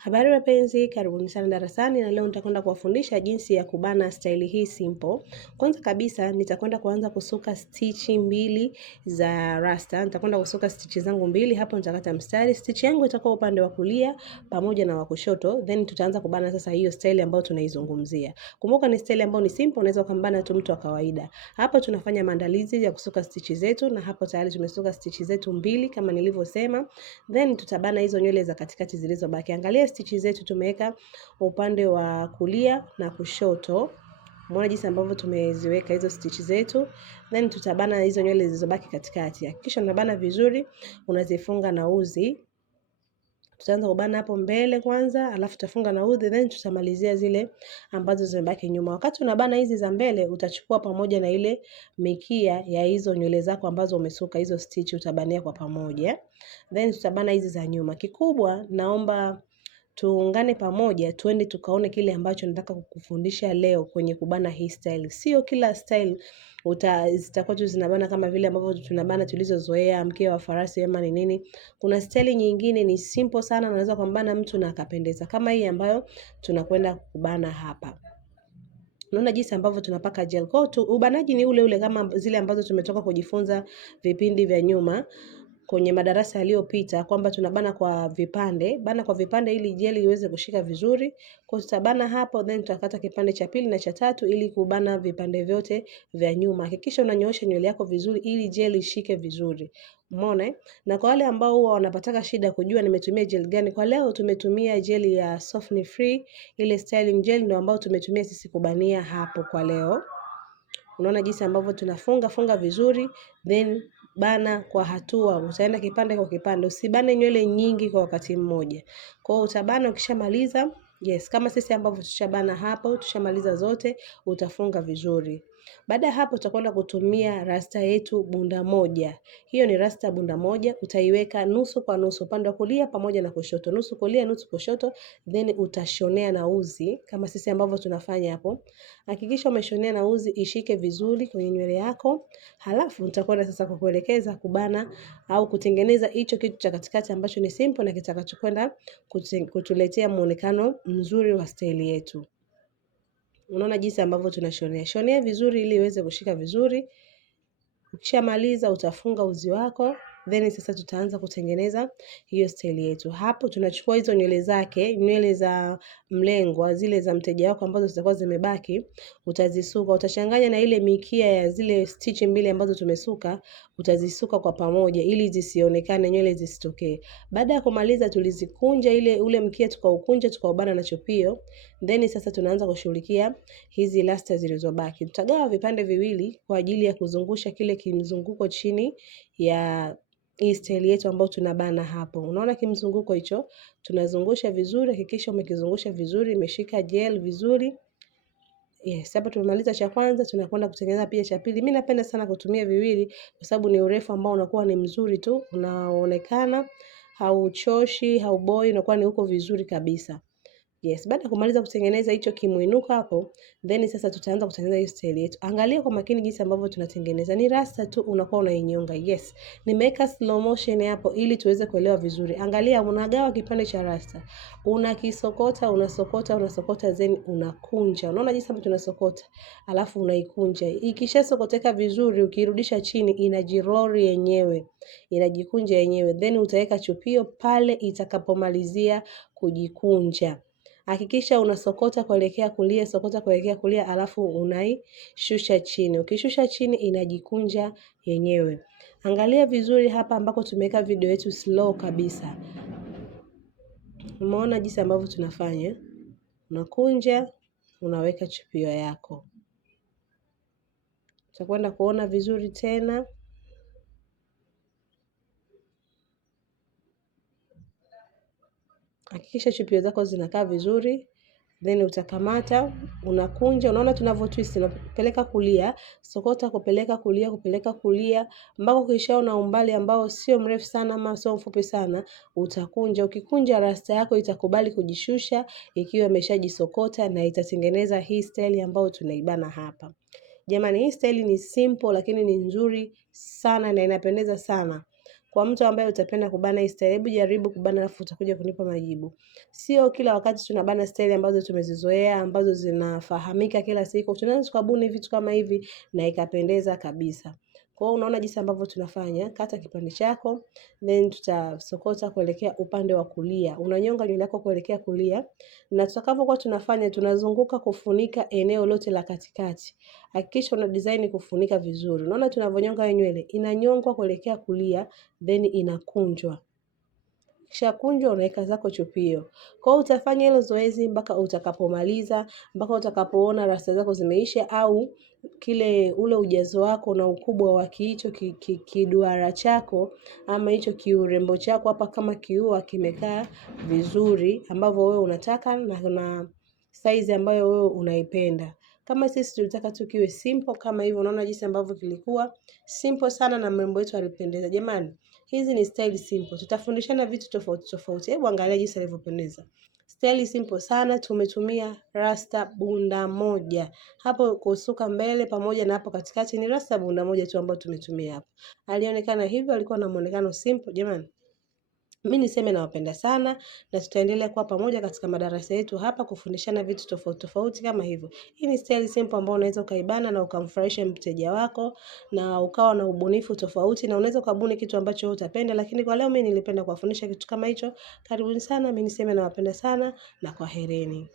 Habari wapenzi, karibuni sana darasani na leo nitakwenda kuwafundisha jinsi ya kubana style hii simple. Kwanza kabisa nitakwenda kuanza kusuka stitch mbili za rasta. Nitakwenda kusuka stitch zangu mbili, hapo nitakata mstari. Stitch yangu itakuwa upande wa kulia pamoja na wa kushoto. Then tutaanza kubana sasa hiyo style ambayo tunaizungumzia. Kumbuka ni style ambayo ni simple, unaweza kumbana tu mtu wa kawaida. Hapo tunafanya maandalizi ya kusuka stitch zetu na hapo tayari tumesuka stitch zetu mbili kama nilivyosema. Then tutabana hizo nywele za katikati zilizobaki. Angalia stitch zetu tumeweka upande wa kulia na kushoto. Muone jinsi ambavyo tumeziweka hizo stitch zetu. Then tutabana hizo nywele zilizobaki katikati. Hakikisha unabana vizuri, unazifunga na uzi. Tutaanza kubana hapo mbele kwanza, alafu tutafunga na uzi, then tutamalizia zile ambazo zimebaki nyuma. Wakati unabana hizi za mbele, utachukua pamoja na ile mikia ya hizo nywele zako ambazo umesuka, hizo stitch utabania kwa pamoja. Then tutabana hizi za nyuma. Kikubwa naomba tuungane pamoja, tuende tukaone kile ambacho nataka kukufundisha leo kwenye kubana hii style. Sio kila style zitakuwa tu zinabana kama vile ambavyo tunabana tulizozoea, mkia wa farasi ama ni nini. Kuna style nyingine ni simple sana, unaweza kumbana mtu na akapendeza, kama hii ambayo tunakwenda kubana hapa. Unaona jinsi ambavyo tunapaka gel coat. Ubanaji ni ule ule kama zile ambazo tumetoka kujifunza vipindi vya nyuma kwenye madarasa yaliyopita, kwamba tunabana kwa vipande, bana kwa vipande ili gel iweze kushika vizuri. Kwa tutabana hapo, then tutakata kipande cha pili na cha tatu ili kubana vipande vyote vya nyuma. Hakikisha unanyoosha nywele yako vizuri ili gel ishike vizuri. Umeona? Na kwa wale ambao huwa wanapataka shida kujua nimetumia gel gani, kwa leo tumetumia gel ya Softening Free, ile styling gel ndio ambao tumetumia sisi kubania hapo kwa leo. Unaona jinsi ambavyo tunafunga vizuri, then bana kwa hatua, utaenda kipande kwa kipande, usibane nywele nyingi kwa wakati mmoja. Kwa hiyo utabana, ukishamaliza, yes, kama sisi ambavyo tushabana hapo, tushamaliza zote, utafunga vizuri. Baada ya hapo tutakwenda kutumia rasta yetu bunda moja. Hiyo ni rasta bunda moja, utaiweka nusu kwa nusu, upande wa kulia pamoja na kushoto, nusu kulia nusu kushoto, then utashonea na uzi kama sisi ambavyo tunafanya hapo. Hakikisha umeshonea na uzi ishike vizuri kwenye nywele yako. Halafu nitakwenda sasa kukuelekeza kubana au kutengeneza hicho kitu cha katikati ambacho ni simple na kitakachokwenda kutuletea muonekano mzuri wa style yetu. Unaona jinsi ambavyo tunashonea. Shonea vizuri ili iweze kushika vizuri. Ukishamaliza utafunga uzi wako, then sasa tutaanza kutengeneza hiyo style yetu. Hapo tunachukua hizo nywele zake, nywele za mlengwa, zile za mteja wako ambazo zitakuwa zimebaki, utazisuka, utachanganya na ile mikia ya zile stitch mbili ambazo tumesuka, utazisuka kwa pamoja ili zisionekane, nywele zisitokee. Baada ya kumaliza tulizikunja ule mkia tukaukunja, tukaubana na chupio, then sasa tunaanza kushughulikia hizi rasta zilizobaki. Tutagawa vipande viwili kwa ajili ya kuzungusha kile kimzunguko chini ya hii style yetu ambayo tunabana hapo. Unaona kimzunguko hicho? Tunazungusha vizuri, hakikisha umekizungusha vizuri, imeshika gel vizuri. Yes, hapa tumemaliza cha kwanza, tunakwenda kutengeneza pia cha pili. Mimi napenda sana kutumia viwili kwa sababu ni urefu ambao unakuwa ni mzuri tu, unaonekana, hauchoshi, hauboi, unakuwa ni uko vizuri kabisa. Yes, baada ya kumaliza kutengeneza hicho kimuinuko hapo, then sasa tutaanza kutengeneza hiyo style yetu. Angalia kwa makini jinsi ambavyo tunatengeneza. Ni rasta tu unakuwa unainyonga. Yes. Nimeweka slow motion hapo ili tuweze kuelewa vizuri. Angalia, unagawa kipande cha rasta. Unakisokota, unasokota then unakunja. Unaona jinsi ambavyo tunasokota. Alafu unaikunja. Ikishasokoteka vizuri, ukirudisha chini inajiroli yenyewe. Inajikunja yenyewe. Then utaweka chupio pale itakapomalizia kujikunja. Hakikisha unasokota kuelekea kulia, sokota kuelekea kulia, alafu unaishusha chini. Ukishusha chini inajikunja yenyewe. Angalia vizuri hapa ambako tumeweka video yetu slow kabisa. Umeona jinsi ambavyo tunafanya? Unakunja, unaweka chupio yako. Utakwenda kuona vizuri tena. Hakikisha chupio zako zinakaa vizuri, then utakamata, unakunja. Unaona tunavyo twist, unapeleka kulia, sokota kupeleka kulia, mpaka ukishaona umbali ambao sio mrefu sana ama sio mfupi sana, utakunja. Ukikunja rasta yako itakubali kujishusha ikiwa imeshajisokota na itatengeneza hii style ambayo tunaibana hapa. Jamani, hii style ni simple lakini ni nzuri sana na inapendeza sana. Kwa mtu ambaye utapenda kubana hii style, hebu jaribu kubana alafu utakuja kunipa majibu. Sio kila wakati tunabana style ambazo tumezizoea, ambazo zinafahamika kila siku. Tunaweza tukabuni vitu kama hivi na ikapendeza kabisa. Kwa hiyo unaona jinsi ambavyo tunafanya, kata kipande chako, then tutasokota kuelekea upande wa kulia. Unanyonga nywele yako kuelekea kulia, na tutakapokuwa tunafanya tunazunguka kufunika eneo lote la katikati. Hakikisha una design kufunika vizuri. Unaona tunavyonyonga nywele, inanyongwa kuelekea kulia, then inakunjwa. Kisha kunjwa unaweka zako chupio. Kwa hiyo utafanya hilo zoezi mpaka utakapomaliza, mpaka utakapoona rasta zako zimeisha au ule ujazo wako na ukubwa wa hicho kiduara chako ama hicho kiurembo chako hapa kama kiua kimekaa vizuri ambavyo wewe unataka na size ambayo wewe unaipenda. Kama sisi tulitaka tu kiwe simple kama hivyo, unaona jinsi ambavyo kilikuwa simple sana na mrembo wetu alipendeza. Jamani, hizi ni style simple. Tutafundishana vitu tofauti tofauti. Hebu angalia jinsi alivyopendeza. Style simple sana, tumetumia rasta bunda moja. Hapo kusuka mbele pamoja na hapo katikati ni rasta bunda moja tu ambayo tumetumia hapo. Alionekana hivyo, alikuwa na muonekano simple. Jamani, mimi niseme nawapenda sana na tutaendelea kuwa pamoja katika madarasa yetu hapa kufundishana vitu tofauti tofauti kama hivyo. Hii ni style simple ambayo unaweza ukaibana na ukamfurahisha mteja wako na ukawa na ubunifu tofauti na unaweza ukabuni kitu ambacho utapenda, lakini kwa leo mimi nilipenda kuwafundisha kitu kama hicho. Karibuni sana, mimi niseme nawapenda sana na kwaherini.